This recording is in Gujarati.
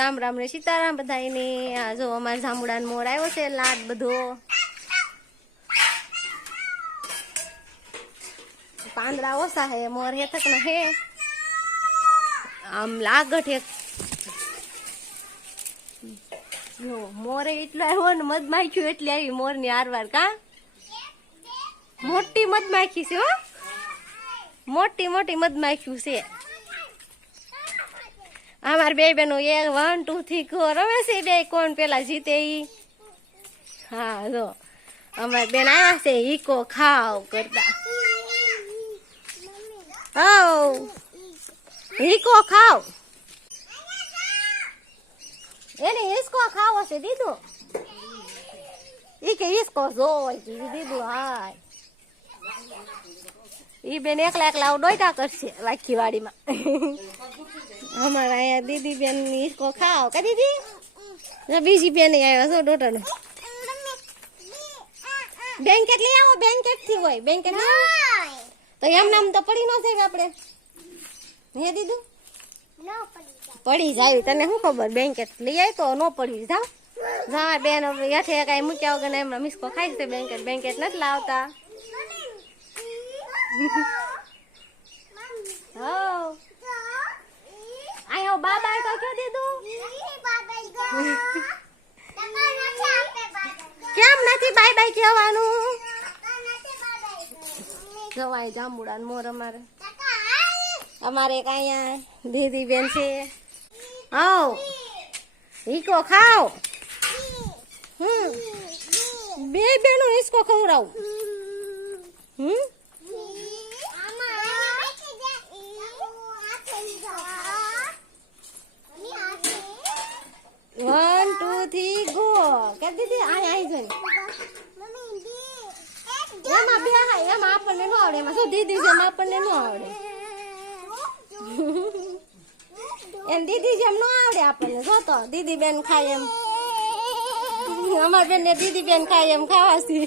રામ રામ ને સીતારામ બધાને। આ જો અમારા જાંબુડાનો મોર આવ્યો છે, લાડ બધો પાંદડા ઓછા હે, મોર હેઠક ના હે આમ લાગટ એક જો મોરે એટલો આવ્યો ને મધમાખી એટલી આવી મોર ની આરવાર કા મોટી મધમાખી છે હો, મોટી મોટી મધમાખી છે। અમાર બે બેનો 1 1 2 3 ગો રમે છે બે, કોણ પેલા જીતે ઈ। હા જો અમાર બેન આયા છે ઈકો ખાવ કરતા। ઓ ઈકો ખાવ એને ઈસકો ખાવો છે દીદુ, ઈ કે ઈસકો જોઈ દીદુ। હાય ઈ બેન એકલા એકલા ડોટા કરશે વાખી વાડીમાં। અમારા અહીંયા દીદી બેન ઈસકો ખાવ કા દીદી, બીજી બેન આવ્યા છો ડોટાનો બેન્કેટ લઈ આવો, બેન્કેટ થી હોય બેન્કેટ તો એમ નામ તો પડી ન જાય આપણે હે દીદુ, પડી જાય તને શું ખબર, બેન્કેટ લઈ આવી તો ન પડી જાવ જા બેન હેઠે કઈ મૂક્યા વગર એમના મિસ્કો ખાઈ છે બેન્કેટ, બેન્કેટ નથી લાવતા। હો આયો બાબા તો કે દીધું કેમ નથી બાય બાય કહેવાનું, જવાય જાંબુડાનો મોર અમારે કાયા દીદી બેન છે। આવ ઈકો ખાવ, બે બેનો ઈસકો ખવડાવું। 1 2 3 ગો કે દીદી આઈ જોઈ એમાં બે હા એમાં આપણને ન આવડે, એમાં શું દીદી જેમ આપણને ન આવડે એમ દીદી જેમ ન આવડે આપણને, જો તો દીદી બેન ખાય એમ અમાર બેન ને દીદી બેન ખાય એમ ખાવાસી।